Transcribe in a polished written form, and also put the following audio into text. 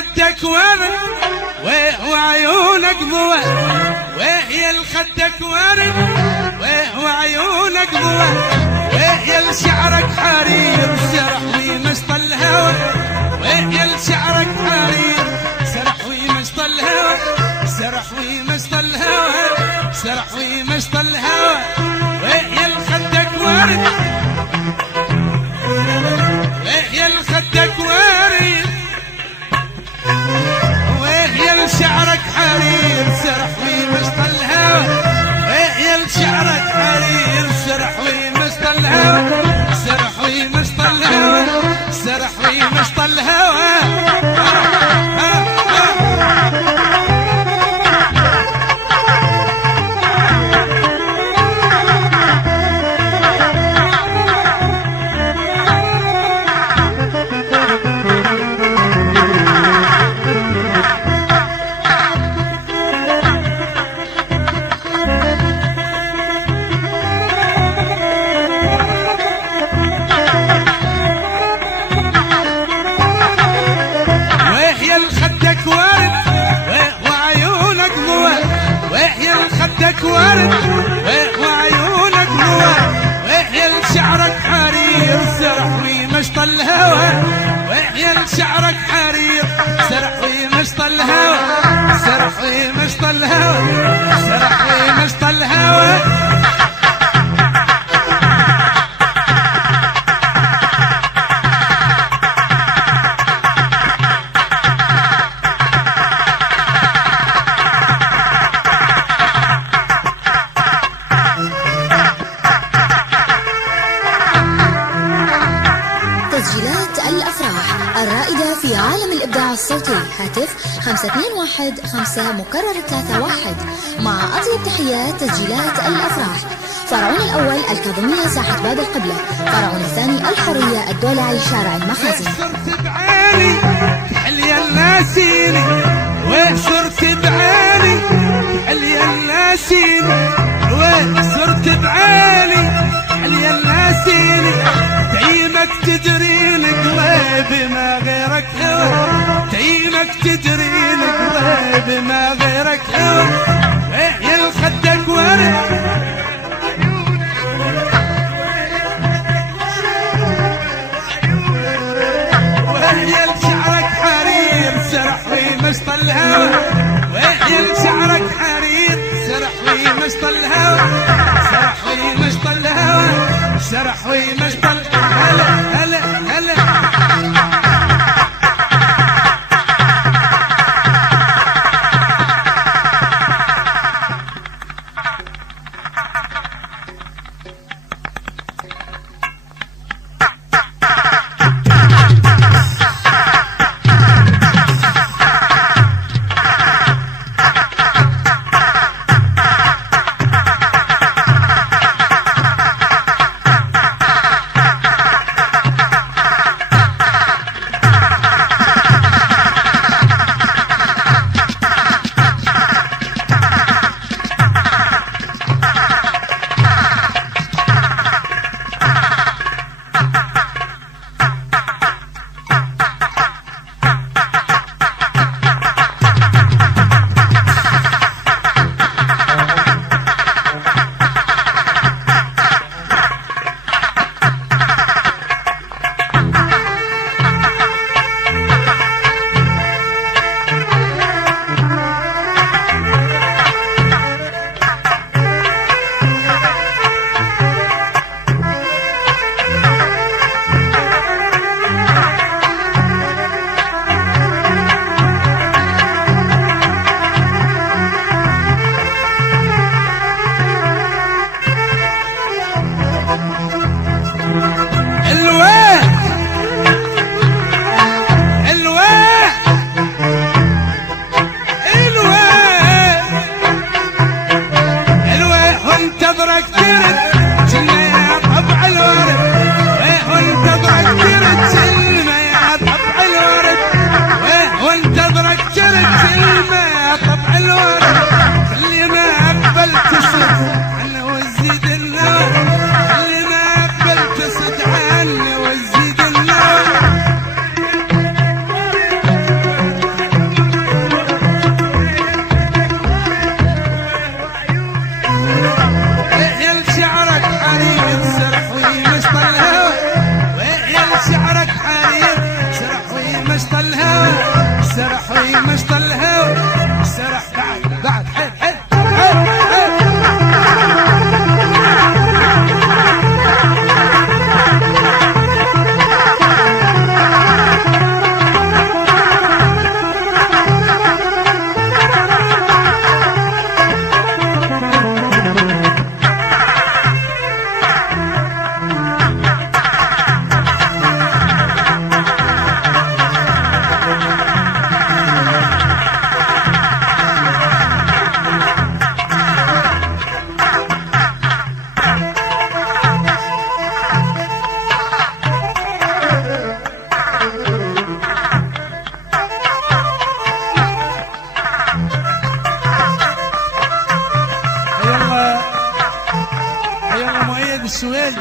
الخدك ورد وعيونك ضوى، وهي الخدك ورد وعيونك ضوى، وهي شعرك حرير سرح ومشط الهوى، وهي شعرك حرير سرح ومشط الهوى، سرح ومشط الهوى، سرح ومشط الهوى، وهي الخدك ورد وهي الخدك ورد، وهي شعرك حرير سرح ومشط الهوى، وهي شعرك حرير سرح ومشط الهوى، سرح ومشط الهوى، سرح ومشط الهوى. خدك ورد وعيونك ضوى، وهي شعرك حرير سرح ومشط الهوى، وهي شعرك حرير سرح ومشط الهوى، سرح ومشط الهوى، سرح ومشط الهوى. تسجيلات الأفراح الرائدة في عالم الإبداع الصوتي، هاتف 5215 مكرر 31. مع أطيب تحيات تسجيلات الأفراح. فرعون الأول الكاظمية ساحة باب القبلة، فرعون الثاني الحرية الدولعي شارع المخازن. صرت بعيني حلي الناسيني، وصرت بعيني حلي الناسيني، وصرت بعيني حلي الناسيني، تعيمك تدرين قلبي ما غيرك هوى، تعيمك تدرين قلبي ما غيرك هوى، وهي الخدك ورد وهي شعرك حرير سرح ومشط الهوى، وهي شعرك حرير سرح ومشط الهوى، سرح ومشط الهوى، سرح ومشط الهوى. هلا هلا هلا الهوى سرح ويمشط الهوى سرح بعد حل حل حل حل حي الله مؤيد السويدي.